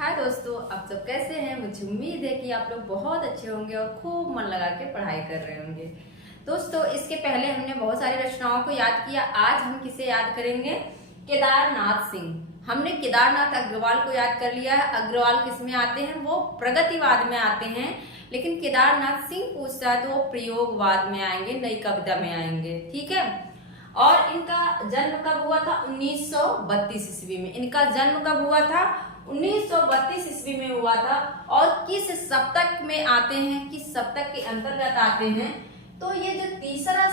हाय दोस्तों, आप सब कैसे हैं। मुझे उम्मीद है कि आप लोग बहुत अच्छे होंगे और खूब मन लगा के पढ़ाई कर रहे होंगे। दोस्तों, इसके पहले हमने बहुत सारी रचनाओं को याद किया। आज हम किसे याद करेंगे? केदारनाथ सिंह। हमने केदारनाथ अग्रवाल को याद कर लिया है। अग्रवाल किस में आते हैं? वो प्रगतिवाद में आते हैं। लेकिन केदारनाथ सिंह पूछता है तो वो प्रयोगवाद में आएंगे, नई कविता में आएंगे। ठीक है। और इनका जन्म कब हुआ था? 1932 ईस्वी में। इनका जन्म कब हुआ था? 1932 ईस्वी में हुआ था। और किस सप्तक में आते हैं, किस सप्तक के अंतर्गत आते हैं? तो ये जो तीसरा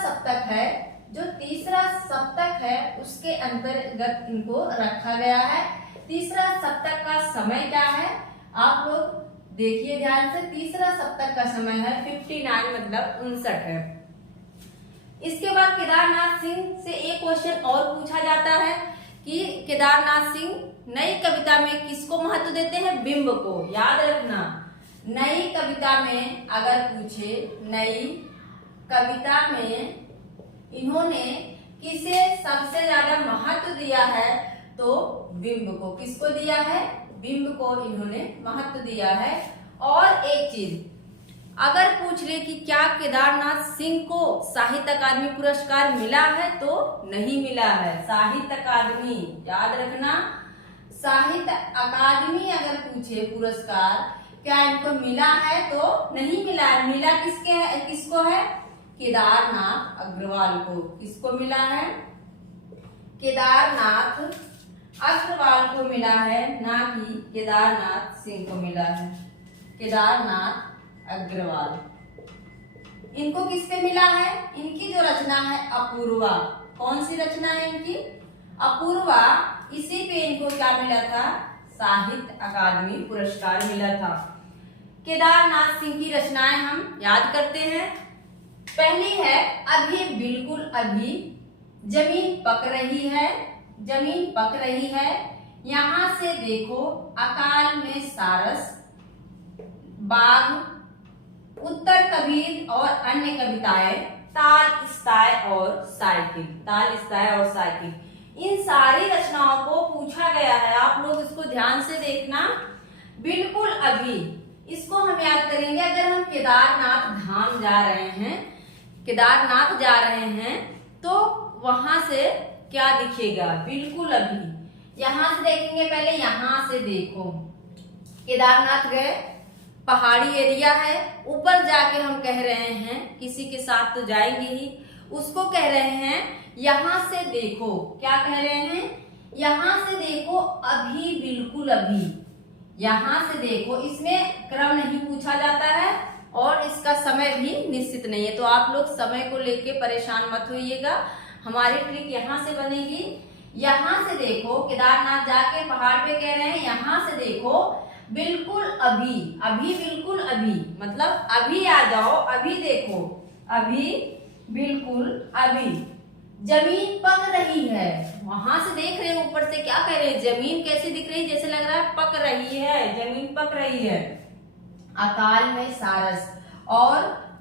सप्तक है उसके अंतर्गत इनको रखा गया है। तीसरा सप्तक का समय क्या है? आप लोग देखिए ध्यान से। तीसरा सप्तक का समय है 59, मतलब 59 है। इसके बाद केदारनाथ सिंह से एक क्वेश्चन और पूछा जाता है कि केदारनाथ सिंह नई कविता में किसको महत्व देते हैं? बिंब को। याद रखना, नई कविता में अगर पूछे, नई कविता में इन्होंने किसे सबसे ज्यादा महत्व दिया है? तो बिंब को। किसको दिया है? बिंब को इन्होंने महत्व दिया है। और एक चीज अगर पूछ ले कि क्या केदारनाथ सिंह को साहित्य अकादमी पुरस्कार मिला है? तो नहीं मिला है। साहित्य अकादमी, याद रखना, साहित्य अकादमी अगर पूछे पुरस्कार क्या इनको मिला है? तो नहीं मिला है। मिला किसको है? केदारनाथ अग्रवाल को। किसको मिला है? केदारनाथ अग्रवाल को मिला है, ना कि केदारनाथ सिंह को मिला है। केदारनाथ अग्रवाल। इनको किस पे मिला है? इनकी जो रचना है अपूर्वा। कौन सी रचना है इनकी? अपूर्वा। इसी पे इनको क्या मिला था? साहित्य अकादमी पुरस्कार मिला था। केदारनाथ सिंह की रचनाएं हम याद करते हैं। पहली है अभी बिल्कुल अभी, जमीन पक रही है, जमीन पक रही है, यहां से देखो, अकाल में सारस, बाघ, उत्तर कबीर और अन्य कविताएं, ताल इस्ताए और साइकिल। ताल इस्ताए और साइकिल, इन सारी रचनाओं को पूछा गया है। आप लोग इसको ध्यान से देखना। बिल्कुल अभी, इसको हम याद करेंगे अगर हम केदारनाथ धाम जा रहे हैं, केदारनाथ जा रहे हैं तो वहां से क्या दिखेगा? बिल्कुल अभी। यहां से देखेंगे, पहले यहां से देखो। केदारनाथ गए, पहाड़ी एरिया है, ऊपर जाके हम कह रहे हैं, किसी के साथ तो जाएंगे ही, उसको कह रहे हैं यहां से देखो। क्या कह रहे हैं? यहां से देखो अभी, बिल्कुल अभी। यहां से देखो, इसमें क्रम नहीं पूछा जाता है और इसका समय भी निश्चित नहीं है। तो आप लोग समय को लेके परेशान मत होइएगा। हमारी ट्रिक यहां से बनेगी। यहां से देखो, केदारनाथ जाके पहाड़ पे कह रहे हैं यहां से देखो, बिल्कुल अभी। अभी बिल्कुल अभी मतलब अभी आ जाओ, अभी देखो, अभी बिल्कुल अभी। जमीन पक रही है, वहां से देख रहे हैं, ऊपर से क्या कह रहे हैं? जमीन कैसी दिख रही है? जैसे लग रहा है पक रही है, जमीन पक रही है। अकाल में सारस, और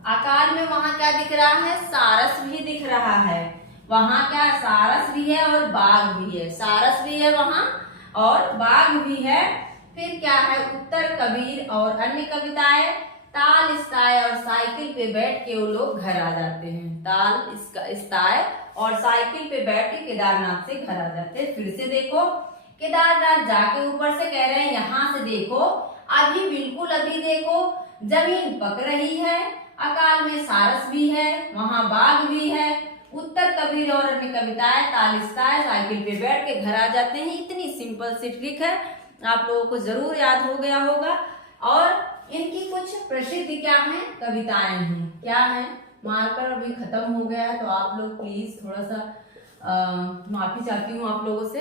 अकाल में वहां क्या दिख रहा है? सारस भी दिख रहा है। वहां क्या? सारस भी है और बाघ भी है। सारस भी है वहां और बाघ भी है। फिर क्या है? उत्तर कबीर और अन्य कविताएं, ताल इस्ताए और साइकिल पे बैठ के वो लोग घर आ जाते हैं। ताल इस्ताए और साइकिल पे बैठ के केदारनाथ से घर आ जाते हैं। फिर से देखो, केदारनाथ जाके ऊपर से कह रहे हैं यहां से देखो, अभी बिल्कुल अभी देखो, जमीन पक रही है, अकाल में सारस भी है, वहां बाघ भी है, उत्तर कबीर और अन्य कविताएं, ताल इस्ताए, साइकिल पे बैठ के घर आ जाते हैं। इतनी सिंपल सी ट्रिक है, आप लोगों को जरूर याद हो गया होगा। और इनकी कुछ प्रसिद्ध क्या है? कविताएं हैं। क्या है? मार्कर अभी खत्म हो गया है तो आप लोग प्लीज थोड़ा सा माफी चाहती हूँ आप लोगों से।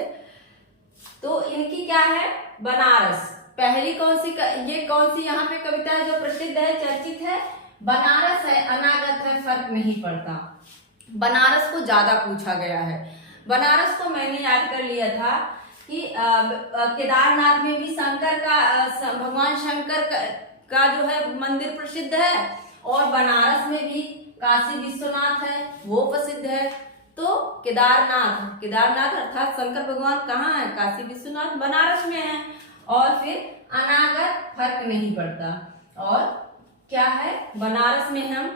तो इनकी क्या है? बनारस। पहली कौन सी ये कौन सी यहाँ पे कविता है जो प्रसिद्ध है, चर्चित है? बनारस है, अनागत है, फर्क नहीं पड़ता। बनारस को ज्यादा पूछा गया है। बनारस को मैंने याद कर लिया था कि केदारनाथ में भी शंकर का भगवान शंकर का जो है मंदिर प्रसिद्ध है, और बनारस में भी काशी विश्वनाथ है, वो प्रसिद्ध है। तो केदारनाथ अर्थात शंकर भगवान कहाँ है? काशी विश्वनाथ बनारस में है। और फिर अनागत फर्क नहीं पड़ता। और क्या है, बनारस में हम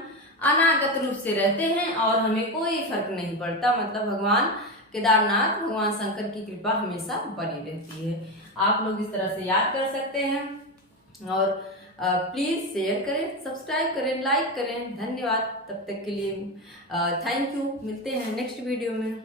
अनागत रूप से रहते हैं और हमें कोई फर्क नहीं पड़ता, मतलब भगवान केदारनाथ, भगवान शंकर की कृपा हमेशा बनी रहती है। आप लोग इस तरह से याद कर सकते हैं। और प्लीज शेयर करें, सब्सक्राइब करें, लाइक करें। धन्यवाद। तब तक के लिए थैंक यू। मिलते हैं नेक्स्ट वीडियो में।